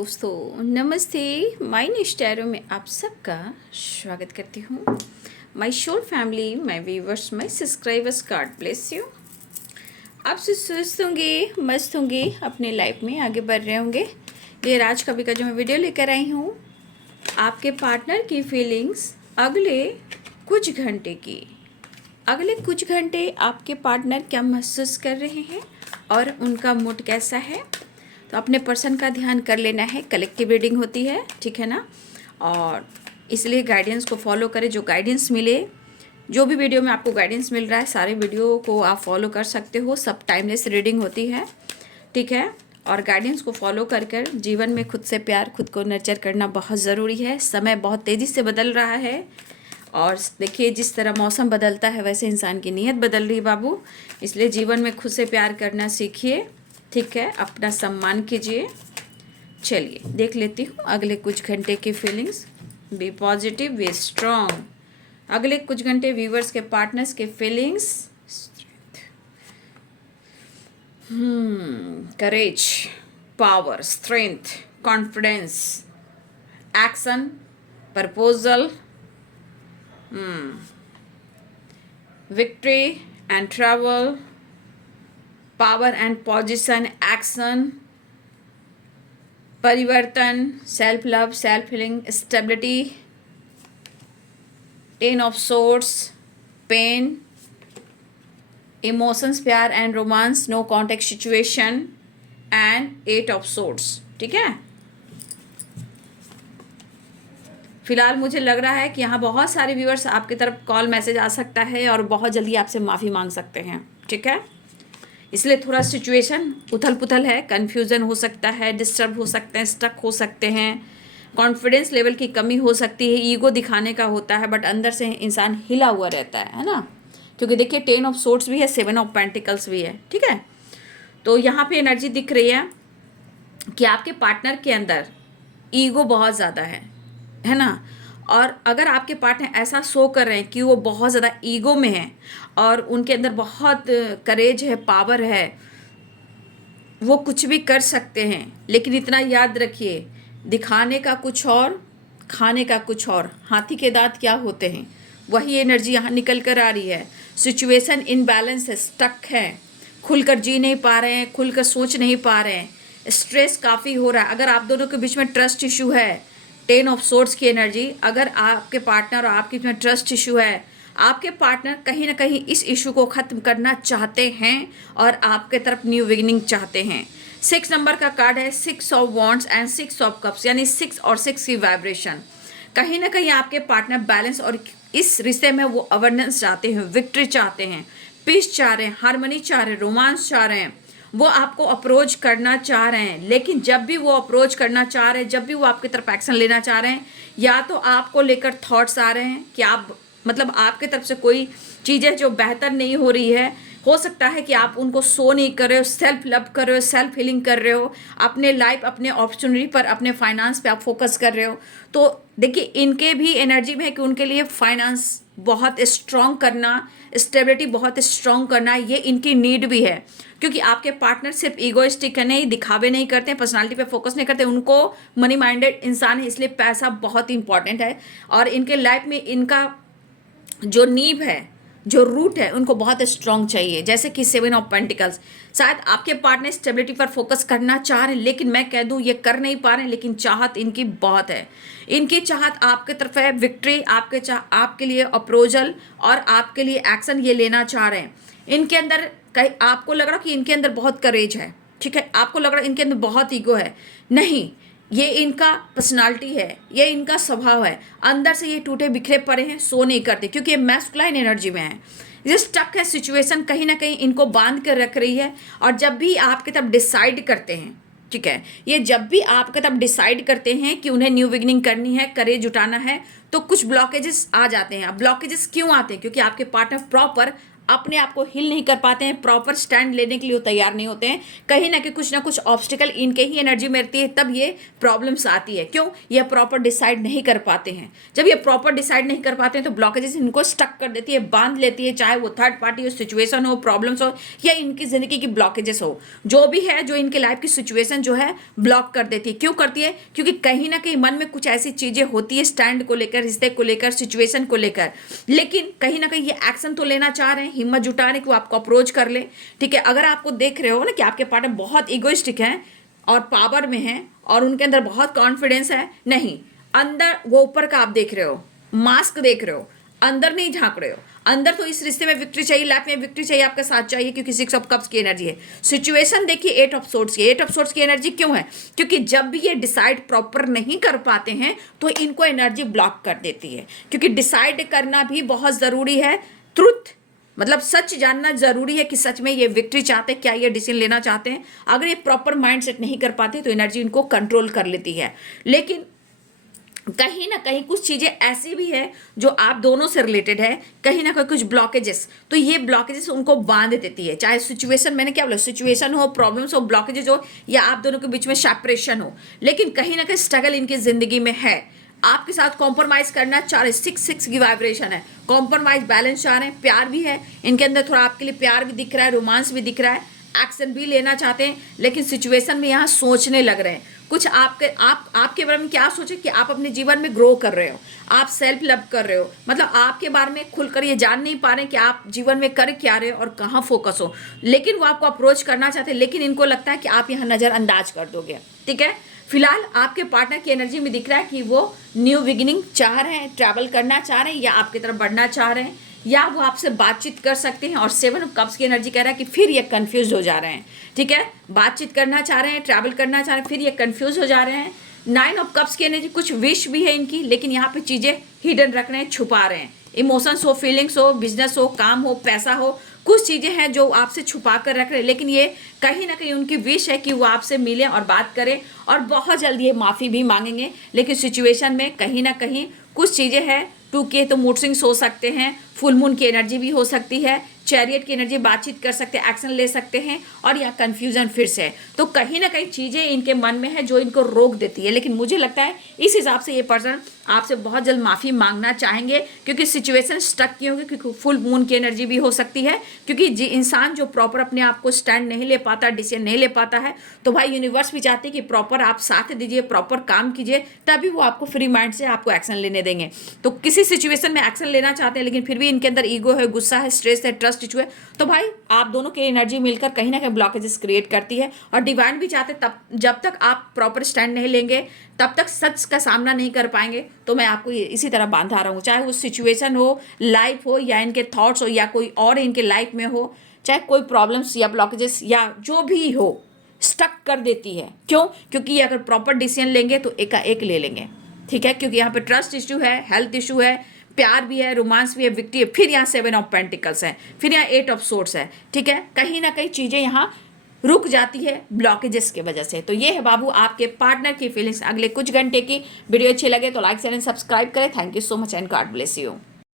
दोस्तों, नमस्ते। My news tarot में आप सबका स्वागत करती हूँ। My soul family, my viewers, my subscribers, God bless you. आप स्वस्थ होंगे, मस्त होंगे, अपने लाइफ में आगे बढ़ रहे होंगे। ये राज कवि का जो मैं वीडियो लेकर आई हूँ, आपके पार्टनर की फीलिंग्स अगले कुछ घंटे आपके पार्टनर क्या महसूस कर रहे हैं और उनका मूड कैसा है, तो अपने पर्सन का ध्यान कर लेना है। कलेक्टिव रीडिंग होती है, ठीक है ना, और इसलिए गाइडेंस को फॉलो करें। जो गाइडेंस मिले, जो भी वीडियो में आपको गाइडेंस मिल रहा है, सारे वीडियो को आप फॉलो कर सकते हो। सब टाइमलेस रीडिंग होती है, ठीक है। और गाइडेंस को फॉलो कर कर जीवन में खुद से प्यार, खुद को नर्चर करना बहुत ज़रूरी है। समय बहुत तेज़ी से बदल रहा है और देखिए, जिस तरह मौसम बदलता है वैसे इंसान की नीयत बदल रही है बाबू। इसलिए जीवन में खुद से प्यार करना सीखिए, ठीक है। अपना सम्मान कीजिए। चलिए देख लेती हूँ अगले कुछ घंटे की feelings. Be positive, be strong. अगले कुछ घंटे व्यूवर्स के पार्टनर्स के feelings. Courage, power, strength, confidence, action, proposal, victory and travel, power and position, action, परिवर्तन, self love, self healing, stability, ten of swords, pain, emotions, प्यार and romance, no contact situation and eight of swords, ठीक है। फिलहाल मुझे लग रहा है कि यहाँ बहुत सारे व्यूअर्स आपकी तरफ कॉल मैसेज आ सकता है और बहुत जल्दी आपसे माफ़ी मांग सकते हैं, ठीक है। इसलिए थोड़ा सिचुएशन उथल पुथल है, कन्फ्यूज़न हो सकता है, डिस्टर्ब हो सकते हैं, स्टक हो सकते हैं, कॉन्फिडेंस लेवल की कमी हो सकती है, ईगो दिखाने का होता है, बट अंदर से इंसान हिला हुआ रहता है ना। क्योंकि देखिए, 10 ऑफ सोर्ड्स भी है, 7 ऑफ पेंटिकल्स भी है, ठीक है। तो यहाँ पे एनर्जी दिख रही है कि आपके पार्टनर के अंदर ईगो बहुत ज़्यादा है ना। और अगर आपके पार्टनर ऐसा शो कर रहे हैं कि वो बहुत ज़्यादा ईगो में है और उनके अंदर बहुत करेज है, पावर है, वो कुछ भी कर सकते हैं, लेकिन इतना याद रखिए, दिखाने का कुछ और, खाने का कुछ और। हाथी के दांत क्या होते हैं, वही एनर्जी यहाँ निकल कर आ रही है। सिचुएशन इनबैलेंस है, स्टक है, खुलकर जी नहीं पा रहे हैं, खुलकर सोच नहीं पा रहे हैं, स्ट्रेस काफ़ी हो रहा है। अगर आप दोनों के बीच में ट्रस्ट इशू है, 10 ऑफ सोर्ड्स की एनर्जी, अगर आपके पार्टनर और आपके बीच में ट्रस्ट इशू है, आपके पार्टनर कहीं ना कहीं इस इशू को ख़त्म करना चाहते हैं और आपके तरफ न्यू बिगिनिंग चाहते हैं। 6 नंबर का कार्ड है, 6 of wands and 6 of cups, यानी 6 और 6 की वाइब्रेशन। कहीं ना कहीं आपके पार्टनर बैलेंस और इस रिश्ते में वो अवेयरनेस चाहते हैं, विक्ट्री चाहते हैं, पीस चाह रहे हैं, हार्मनी चाह रहे हैं, रोमांस चाह रहे हैं। वो आपको अप्रोच करना चाह रहे हैं, लेकिन जब भी वो अप्रोच करना चाह रहे हैं, जब भी वो आपकी तरफ एक्शन लेना चाह रहे हैं, या तो आपको लेकर थॉट्स आ रहे हैं कि आप मतलब आपके तरफ से कोई चीज़ें जो बेहतर नहीं हो रही है। हो सकता है कि आप उनको शो नहीं कर रहे हो, सेल्फ लव कर रहे हो, सेल्फ हीलिंग कर रहे हो, अपने लाइफ, अपने अपॉर्चुनिटी पर, अपने फाइनेंस पे आप फोकस कर रहे हो। तो देखिए, इनके भी एनर्जी में है कि उनके लिए फाइनेंस बहुत स्ट्रॉन्ग करना, स्टेबिलिटी बहुत स्ट्रॉन्ग करना, ये इनकी नीड भी है। क्योंकि आपके पार्टनर सिर्फ ईगोइस्टिक है, नहीं दिखावे नहीं करते हैं, पर्सनालिटी पे फोकस नहीं करते, उनको मनी माइंडेड इंसान है, इसलिए पैसा बहुत इंपॉर्टेंट है। और इनके लाइफ में इनका जो नींव है, जो रूट है, उनको बहुत स्ट्रॉन्ग चाहिए। जैसे कि 7 ऑफ पेंटिकल्स, शायद आपके पार्टनर स्टेबिलिटी पर फोकस करना चाह रहे हैं, लेकिन मैं कह दूं ये कर नहीं पा रहे हैं, लेकिन चाहत इनकी बहुत है। इनकी चाहत आपके तरफ है, विक्ट्री आपके लिए अप्रोजल और आपके लिए एक्शन ये लेना चाह रहे हैं। इनके अंदर कहीं आपको लग रहा कि इनके अंदर बहुत करेज है, ठीक है, आपको लग रहा है इनके अंदर बहुत ईगो है, नहीं, ये इनका पर्सनालिटी है, ये इनका स्वभाव है। अंदर से ये टूटे बिखरे पड़े हैं, सो नहीं करते, क्योंकि ये मैस्कुलाइन एनर्जी में है। ये स्टक है, सिचुएशन कहीं ना कहीं इनको बांध कर रख रही है। और जब भी आपके तब डिसाइड करते हैं, ठीक है, ये जब भी आपके तब डिसाइड करते हैं कि उन्हें न्यू बिगिनिंग करनी है, करेज उठाना है, तो कुछ ब्लॉकेजेस आ जाते हैं। अब ब्लॉकेजेस क्यों आते हैं? क्योंकि आपके पार्टनर प्रॉपर अपने आप को हील नहीं कर पाते हैं, प्रॉपर स्टैंड लेने के लिए वो तैयार नहीं होते हैं, कहीं ना कहीं कुछ ना कुछ ऑब्स्टिकल इनके ही एनर्जी में रहती है, तब ये प्रॉब्लम्स आती है। क्यों? ये प्रॉपर डिसाइड नहीं कर पाते हैं। जब ये प्रॉपर डिसाइड नहीं कर पाते हैं तो ब्लॉकेजेस इनको स्टक कर देती है, बांध लेती है, चाहे वो थर्ड पार्टी हो, सिचुएशन हो, प्रॉब्लम्स हो, या इनकी जिंदगी की ब्लॉकेजेस हो, जो भी है, जो इनके लाइफ की सिचुएशन जो है ब्लॉक कर देती है। क्यों करती है? क्योंकि कहीं ना कहीं मन में कुछ ऐसी चीजें होती है स्टैंड को लेकर, रिश्ते को लेकर, सिचुएशन को लेकर, लेकिन कहीं ना कहीं ये एक्शन तो लेना चाह रहे हैं, हिम्मत जुटा रहे हैं कि वो आपको अप्रोच कर ले। ठीक है, अगर आपको देख रहे हो ना कि आपके पार्टनर बहुत इगोइस्टिक है और पावर में है और उनके अंदर बहुत कॉन्फिडेंस है, नहीं, अंदर वो ऊपर का आप देख रहे हो, मास्क देख रहे हो, अंदर नहीं झांक रहे हो। अंदर तो इस रिश्ते में विक्ट्री चाहिए, लाइफ में विक्ट्री चाहिए, आपका साथ चाहिए, क्योंकि 6 ऑफ कप्स की एनर्जी है। सिचुएशन देखिए 8 ऑफ सोर्ट्स की, 8 ऑफ सोर्ट्स की एनर्जी क्यों है? क्योंकि जब भी ये डिसाइड प्रॉपर नहीं कर पाते हैं तो इनको एनर्जी ब्लॉक कर देती है, क्योंकि डिसाइड करना भी बहुत ज़रूरी है। ट्रुथ मतलब सच जानना जरूरी है कि सच में ये विक्ट्री चाहते हैं, क्या ये डिसीजन लेना चाहते हैं। अगर ये प्रॉपर माइंड सेट नहीं कर पाते तो एनर्जी इनको कंट्रोल कर लेती है। लेकिन कहीं ना कहीं कुछ चीज़ें ऐसी भी है जो आप दोनों से रिलेटेड है, कहीं ना कहीं कुछ ब्लॉकेजेस, तो ये ब्लॉकेजेस उनको बांध देती है। चाहे सिचुएशन, मैंने क्या बोला, सिचुएशन हो, प्रॉब्लम्स हो, ब्लॉकेजेस हो, या आप दोनों के बीच में सेपरेशन हो, लेकिन कहीं ना कहीं स्ट्रगल इनकी जिंदगी में है। आपके साथ कॉम्प्रोमाइज करना चाह रहे, 6 की वाइब्रेशन है, कॉम्प्रोमाइज बैलेंस चाह रहे हैं, प्यार भी है इनके अंदर, थोड़ा आपके लिए प्यार भी दिख रहा है, रोमांस भी दिख रहा है, एक्शन भी लेना चाहते हैं, लेकिन सिचुएशन में यहाँ सोचने लग रहे हैं कुछ आपके बारे में। क्या सोचे कि आप अपने जीवन में ग्रो कर रहे हो, आप सेल्फ लव कर रहे हो, मतलब आपके बारे में खुलकर ये जान नहीं पा रहे कि आप जीवन में कर क्या रहे हो और कहाँ फोकस हो, लेकिन वो आपको अप्रोच करना चाहते हैं, लेकिन इनको लगता है कि आप यहाँ नज़रअंदाज कर दोगे। ठीक है, फिलहाल आपके पार्टनर की एनर्जी में दिख रहा है कि वो न्यू बिगिनिंग चाह रहे हैं, ट्रैवल करना चाह रहे हैं, या आपकी तरफ बढ़ना चाह रहे हैं, या वो आपसे बातचीत कर सकते हैं। और 7 ऑफ कप्स की एनर्जी कह रहा है कि फिर ये कंफ्यूज हो जा रहे हैं। ठीक है, बातचीत करना चाह रहे हैं, ट्रैवल करना चाह रहे हैं, फिर ये कंफ्यूज हो जा रहे हैं। 9 ऑफ कप्स की एनर्जी, कुछ विश भी है इनकी, लेकिन यहाँ पे चीज़ें हिडन रख रहे हैं, छुपा रहे हैं। इमोशंस हो, फीलिंग्स हो, बिजनेस हो, काम हो, पैसा हो, कुछ चीज़ें हैं जो आपसे छुपा कर रख रहे हैं, लेकिन ये कहीं ना कहीं उनकी विश है कि वो आपसे मिलें और बात करें, और बहुत जल्दी ये माफ़ी भी मांगेंगे। लेकिन सिचुएशन में कहीं ना कहीं कुछ चीज़ें हैं। 2K तो मूड स्विंग्स हो सकते हैं, फुल मून की एनर्जी भी हो सकती है, चैरियट की एनर्जी, बातचीत कर सकते हैं, एक्शन ले सकते हैं, और या कंफ्यूजन फिर से है। तो कहीं ना कहीं चीज़ें इनके मन में है जो इनको रोक देती है। लेकिन मुझे लगता है इस हिसाब से ये पर्सन आपसे बहुत जल्द माफ़ी मांगना चाहेंगे, क्योंकि सिचुएशन स्टक की होगी, क्योंकि फुल मून की एनर्जी भी हो सकती है। क्योंकि इंसान जो प्रॉपर अपने आप को स्टैंड नहीं ले पाता, डिसीजन नहीं ले पाता है, तो भाई यूनिवर्स भी चाहती है कि प्रॉपर आप साथ दीजिए, प्रॉपर काम कीजिए, तभी वो आपको फ्री माइंड से आपको एक्शन लेने देंगे। तो किसी सिचुएशन में एक्शन लेना चाहते हैं, लेकिन फिर भी इनके अंदर ईगो है, गुस्सा है, स्ट्रेस है, ट्रस्ट इशू है, तो भाई आप दोनों की एनर्जी मिलकर कहीं ना कहीं ब्लॉकेजेस क्रिएट करती है। और डिवाइन भी चाहते तब, जब तक आप प्रॉपर स्टैंड नहीं लेंगे तब तक सच का सामना नहीं कर पाएंगे। तो मैं आपको इसी तरह बांधा रहा हूँ, चाहे वो सिचुएशन हो, लाइफ हो, या इनके थॉट्स हो, या कोई और इनके लाइफ में हो, चाहे कोई प्रॉब्लम्स या ब्लॉकेजेस या जो भी हो, स्टक कर देती है। क्यों? क्योंकि अगर प्रॉपर डिसीजन लेंगे तो एक ले लेंगे। ठीक है, क्योंकि यहाँ पे ट्रस्ट इशू है, हेल्थ इशू है, प्यार भी है, रोमांस भी है, विक्ट्री है, फिर यहाँ 7 ऑफ पेंटिकल्स है, फिर यहाँ 8 ऑफ सोर्ट्स है। ठीक है, कहीं ना कहीं चीज़ें यहाँ रुक जाती है ब्लॉकेजेस की वजह से। तो ये है बाबू आपके पार्टनर की फीलिंग्स अगले कुछ घंटे की। वीडियो अच्छी लगे तो लाइक शेयर एंड सब्सक्राइब करें। Thank you so much and God bless you.